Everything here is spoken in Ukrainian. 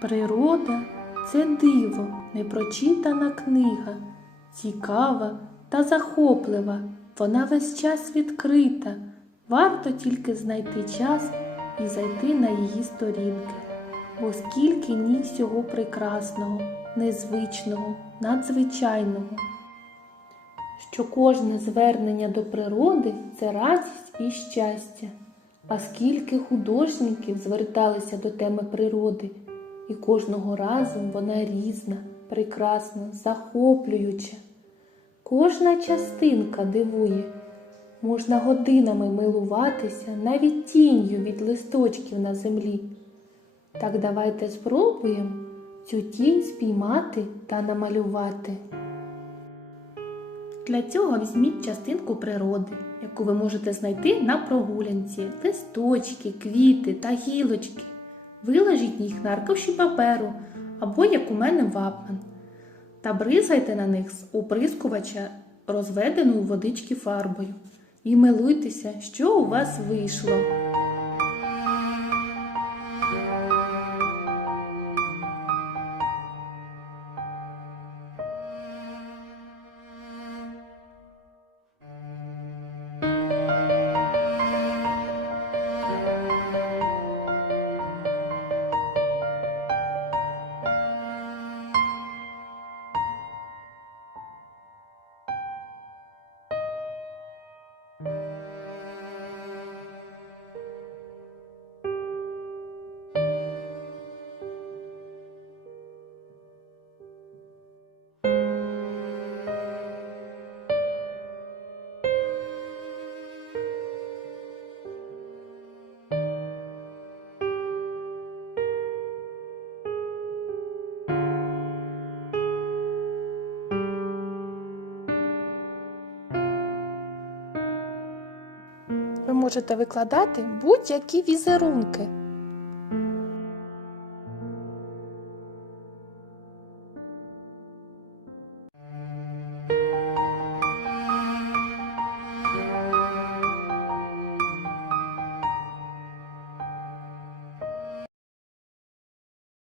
Природа це диво, непрочитана книга, цікава та захоплива. Вона весь час відкрита. Варто тільки знайти час і зайти на її сторінки. Бо скільки ні всього прекрасного, незвичного, надзвичайного, що кожне звернення до природи це радість і щастя. А скільки художників зверталися до теми природи, і кожного разу вона різна, прекрасна, захоплююча. Кожна частинка дивує. Можна годинами милуватися навіть тінню від листочків на землі. Так давайте спробуємо цю тінь спіймати та намалювати. Для цього візьміть частинку природи, яку ви можете знайти на прогулянці, листочки, квіти та гілочки. Виложіть їх на аркуші паперу або, як у мене, вапмен, та бризайте на них з оприскувача, розведеною водички фарбою. І милуйтеся, що у вас вийшло. Можете викладати будь-які візерунки.